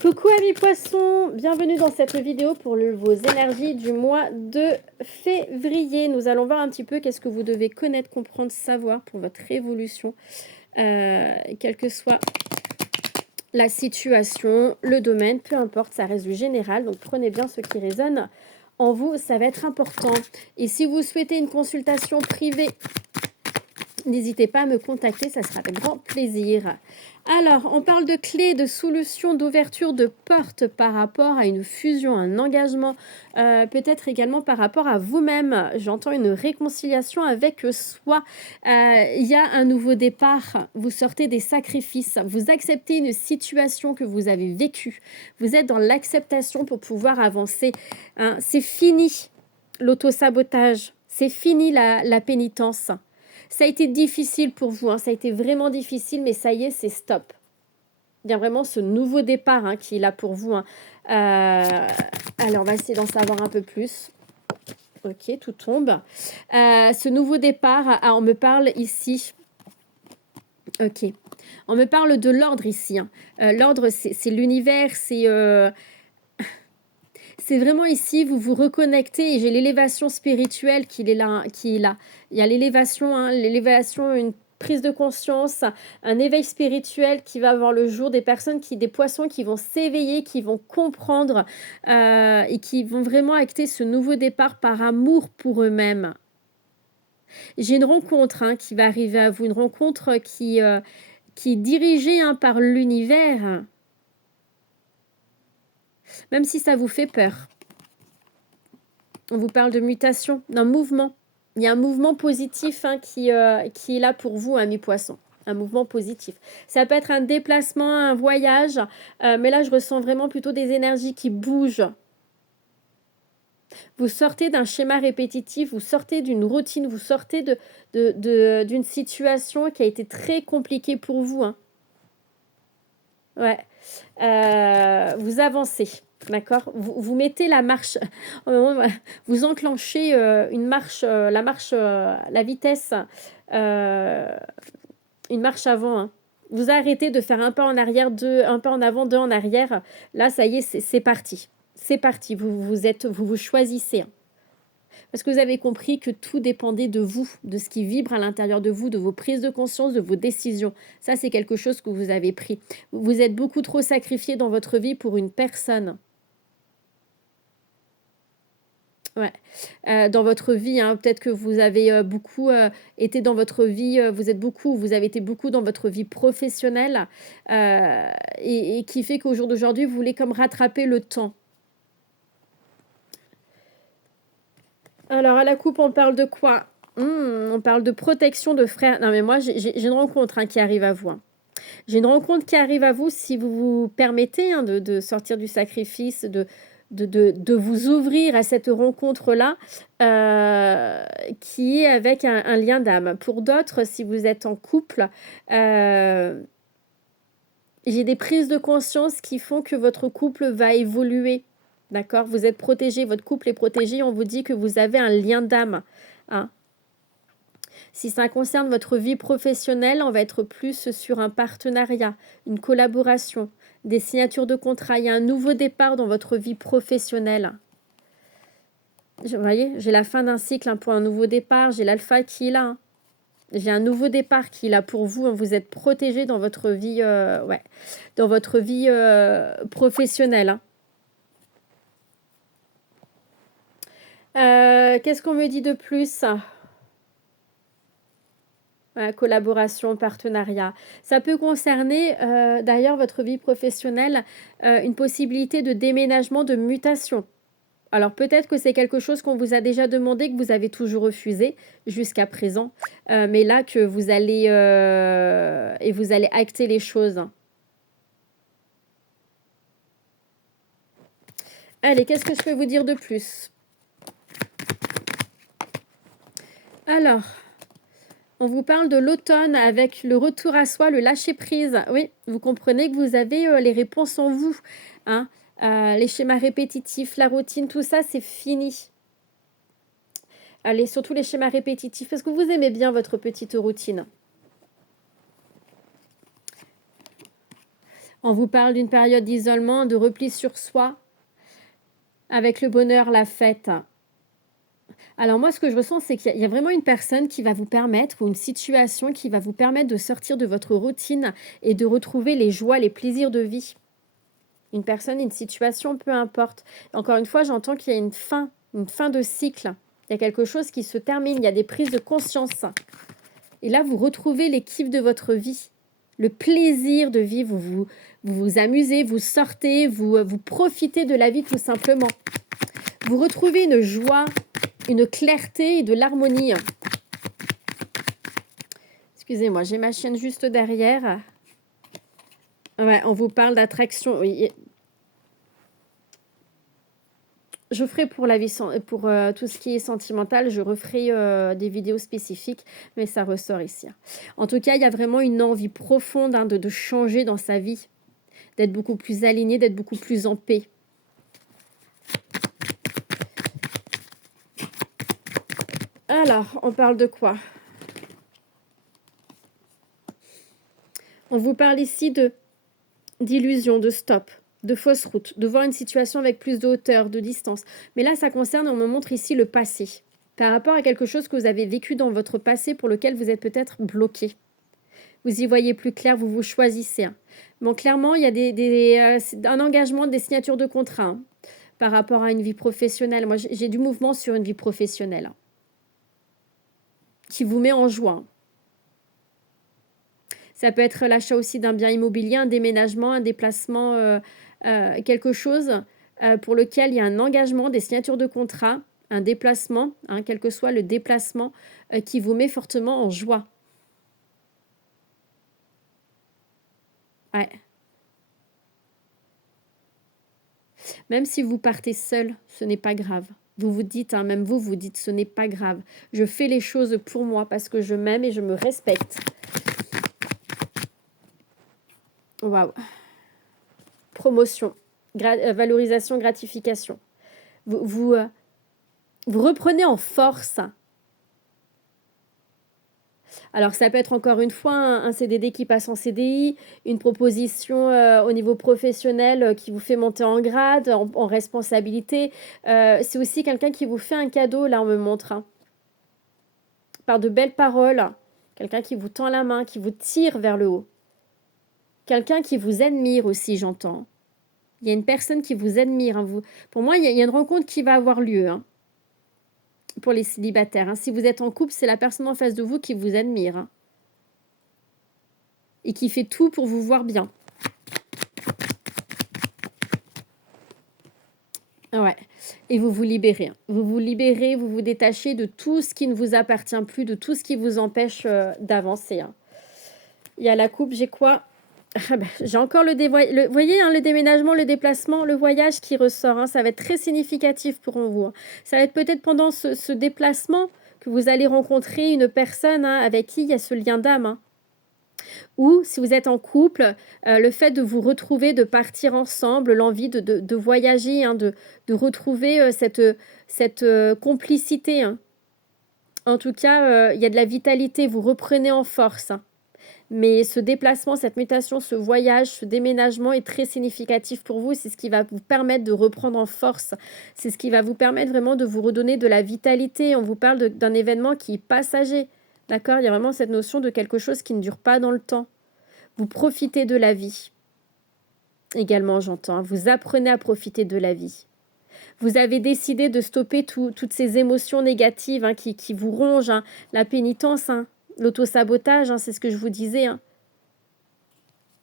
Coucou amis poissons, bienvenue dans cette vidéo pour vos énergies du mois de février. Nous allons voir un petit peu qu'est-ce que vous devez connaître, comprendre, savoir pour votre évolution, quelle que soit la situation, le domaine, peu importe, ça reste du général. Donc prenez bien ce qui résonne en vous, ça va être important. Et si vous souhaitez une consultation privée, n'hésitez pas à me contacter, ça sera avec grand plaisir. Alors, on parle de clés, de solutions, d'ouverture de portes par rapport à une fusion, un engagement, peut-être également par rapport à vous-même. J'entends une réconciliation avec soi. Il y a un nouveau départ, vous sortez des sacrifices, vous acceptez une situation que vous avez vécue. Vous êtes dans l'acceptation pour pouvoir avancer. Hein. C'est fini l'auto-sabotage, c'est fini la pénitence. Ça a été difficile pour vous, hein, ça a été vraiment difficile, mais ça y est, c'est stop. Il y a vraiment ce nouveau départ hein, qui est là pour vous. Hein. Alors, on va essayer d'en savoir un peu plus. Ok, tout tombe. Ce nouveau départ, on me parle ici. Ok. On me parle de l'ordre ici. Hein. L'ordre, c'est l'univers, c'est vraiment ici, vous vous reconnectez, et j'ai l'élévation spirituelle qui est là. Il y a l'élévation, hein, une prise de conscience, un éveil spirituel qui va avoir le jour, des poissons qui vont s'éveiller, qui vont comprendre et qui vont vraiment acter ce nouveau départ par amour pour eux-mêmes. J'ai une rencontre hein, qui va arriver à vous, une rencontre qui est dirigée hein, par l'univers, même si ça vous fait peur. On vous parle de mutation, d'un mouvement. Il y a un mouvement positif hein, qui est là pour vous, amis poissons. Un mouvement positif. Ça peut être un déplacement, un voyage, mais là, je ressens vraiment plutôt des énergies qui bougent. Vous sortez d'un schéma répétitif, vous sortez d'une routine, vous sortez d'une situation qui a été très compliquée pour vous. Hein. Ouais. Vous avancez. D'accord, vous mettez la marche, vous enclenchez une marche, la vitesse, une marche avant. Hein. Vous arrêtez de faire un pas en arrière, un pas en avant, deux en arrière. Là, ça y est, c'est parti. C'est parti, vous choisissez. Hein. Parce que vous avez compris que tout dépendait de vous, de ce qui vibre à l'intérieur de vous, de vos prises de conscience, de vos décisions. Ça, c'est quelque chose que vous avez pris. Vous êtes beaucoup trop sacrifié dans votre vie pour une personne. Ouais. Dans votre vie, hein, peut-être que vous avez beaucoup été dans votre vie, vous avez été beaucoup dans votre vie professionnelle et qui fait qu'au jour d'aujourd'hui, vous voulez comme rattraper le temps. Alors, à la coupe, on parle de quoi? On parle de protection de frères. Non, mais moi, j'ai une rencontre hein, qui arrive à vous. Hein. J'ai une rencontre qui arrive à vous si vous vous permettez hein, de sortir du sacrifice, de vous ouvrir à cette rencontre-là qui est avec un lien d'âme. Pour d'autres, si vous êtes en couple, j'ai des prises de conscience qui font que votre couple va évoluer. D'accord? Vous êtes protégé, votre couple est protégé, on vous dit que vous avez un lien d'âme. Hein? Si ça concerne votre vie professionnelle, on va être plus sur un partenariat, une collaboration, des signatures de contrat. Il y a un nouveau départ dans votre vie professionnelle. Vous voyez, j'ai la fin d'un cycle hein, pour un nouveau départ. J'ai l'alpha qui est là. Hein. J'ai un nouveau départ qui est là pour vous. Hein. Vous êtes protégé dans votre vie, dans votre vie professionnelle. Hein. Qu'est-ce qu'on me dit de plus ? Collaboration, partenariat. Ça peut concerner d'ailleurs votre vie professionnelle, une possibilité de déménagement, de mutation. Alors peut-être que c'est quelque chose qu'on vous a déjà demandé, que vous avez toujours refusé jusqu'à présent, mais là que vous allez et vous allez acter les choses. Allez, qu'est-ce que je peux vous dire de plus? Alors, on vous parle de l'automne avec le retour à soi, le lâcher-prise. Oui, vous comprenez que vous avez les réponses en vous. Hein. Les schémas répétitifs, la routine, tout ça, c'est fini. Allez, surtout les schémas répétitifs, parce que vous aimez bien votre petite routine. On vous parle d'une période d'isolement, de repli sur soi, avec le bonheur, la fête. Alors moi, ce que je ressens, c'est qu'il y a vraiment une personne qui va vous permettre, ou une situation qui va vous permettre de sortir de votre routine et de retrouver les joies, les plaisirs de vie. Une personne, une situation, peu importe. Encore une fois, j'entends qu'il y a une fin de cycle. Il y a quelque chose qui se termine, il y a des prises de conscience. Et là, vous retrouvez les kiffs de votre vie. Le plaisir de vivre, vous vous amusez, vous sortez, vous profitez de la vie tout simplement. Vous retrouvez une joie, une clarté et de l'harmonie. Excusez-moi, j'ai ma chienne juste derrière. Ouais, on vous parle d'attraction. Oui. Je ferai pour la vie, pour tout ce qui est sentimental, je referai des vidéos spécifiques, mais ça ressort ici. En tout cas, il y a vraiment une envie profonde de changer dans sa vie, d'être beaucoup plus aligné, d'être beaucoup plus en paix. Alors, on parle de quoi? On vous parle ici d'illusion, de stop, de fausse route, de voir une situation avec plus de hauteur, de distance. Mais là, ça concerne, on me montre ici le passé, par rapport à quelque chose que vous avez vécu dans votre passé pour lequel vous êtes peut-être bloqué. Vous y voyez plus clair, vous vous choisissez. Bon, clairement, il y a un engagement, des signatures de contrat par rapport à une vie professionnelle. Moi, j'ai du mouvement sur une vie professionnelle qui vous met en joie. Ça peut être l'achat aussi d'un bien immobilier, un déménagement, un déplacement, quelque chose pour lequel il y a un engagement, des signatures de contrat, un déplacement, quel que soit le déplacement, qui vous met fortement en joie. Ouais. Même si vous partez seul, ce n'est pas grave. Vous vous dites, même vous dites, ce n'est pas grave. Je fais les choses pour moi parce que je m'aime et je me respecte. Waouh. Promotion, valorisation, gratification. Vous reprenez en force. Alors, ça peut être encore une fois un CDD qui passe en CDI, une proposition au niveau professionnel qui vous fait monter en grade, en responsabilité. C'est aussi quelqu'un qui vous fait un cadeau, là, on me montre. Par de belles paroles. Quelqu'un qui vous tend la main, qui vous tire vers le haut. Quelqu'un qui vous admire aussi, j'entends. Il y a une personne qui vous admire. Pour moi, il y a une rencontre qui va avoir lieu. Pour les célibataires. Si vous êtes en couple, c'est la personne en face de vous qui vous admire. Et qui fait tout pour vous voir bien. Ouais. Et vous vous libérez. Vous vous libérez, vous vous détachez de tout ce qui ne vous appartient plus, de tout ce qui vous empêche d'avancer. Il y a la coupe, j'ai quoi? J'ai encore vous voyez, le déménagement, le déplacement, le voyage qui ressort. Ça va être très significatif pour vous. Ça va être peut-être pendant ce déplacement que vous allez rencontrer une personne avec qui il y a ce lien d'âme. Ou si vous êtes en couple, le fait de vous retrouver, de partir ensemble, l'envie de voyager, de retrouver cette complicité. En tout cas, il y a de la vitalité, vous reprenez en force. Mais ce déplacement, cette mutation, ce voyage, ce déménagement est très significatif pour vous. C'est ce qui va vous permettre de reprendre en force. C'est ce qui va vous permettre vraiment de vous redonner de la vitalité. On vous parle d'un événement qui est passager. D'accord? Il y a vraiment cette notion de quelque chose qui ne dure pas dans le temps. Vous profitez de la vie. Également, j'entends. Vous apprenez à profiter de la vie. Vous avez décidé de stopper toutes ces émotions négatives qui vous rongent. La pénitence, l'auto-sabotage, c'est ce que je vous disais.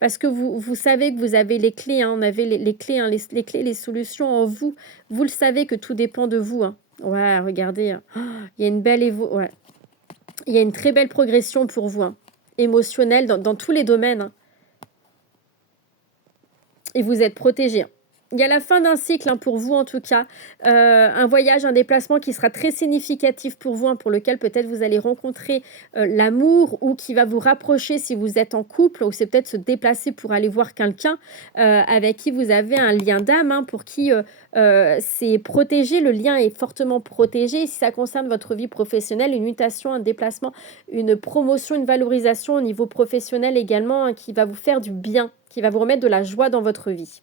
Parce que vous savez que vous avez les clés. On avait les clés, les clés, les solutions en vous. Vous le savez que tout dépend de vous. Ouais, regardez. Il y a une belle ouais. Il y a une très belle progression pour vous. Émotionnelle dans tous les domaines. Et vous êtes protégé. Il y a la fin d'un cycle, hein, pour vous en tout cas. Un voyage, un déplacement qui sera très significatif pour vous, hein, pour lequel peut-être vous allez rencontrer, l'amour ou qui va vous rapprocher si vous êtes en couple ou c'est peut-être se déplacer pour aller voir quelqu'un, avec qui vous avez un lien d'âme, hein, pour qui, c'est protégé, le lien est fortement protégé. Si ça concerne votre vie professionnelle, une mutation, un déplacement, une promotion, une valorisation au niveau professionnel également, hein, qui va vous faire du bien, qui va vous remettre de la joie dans votre vie.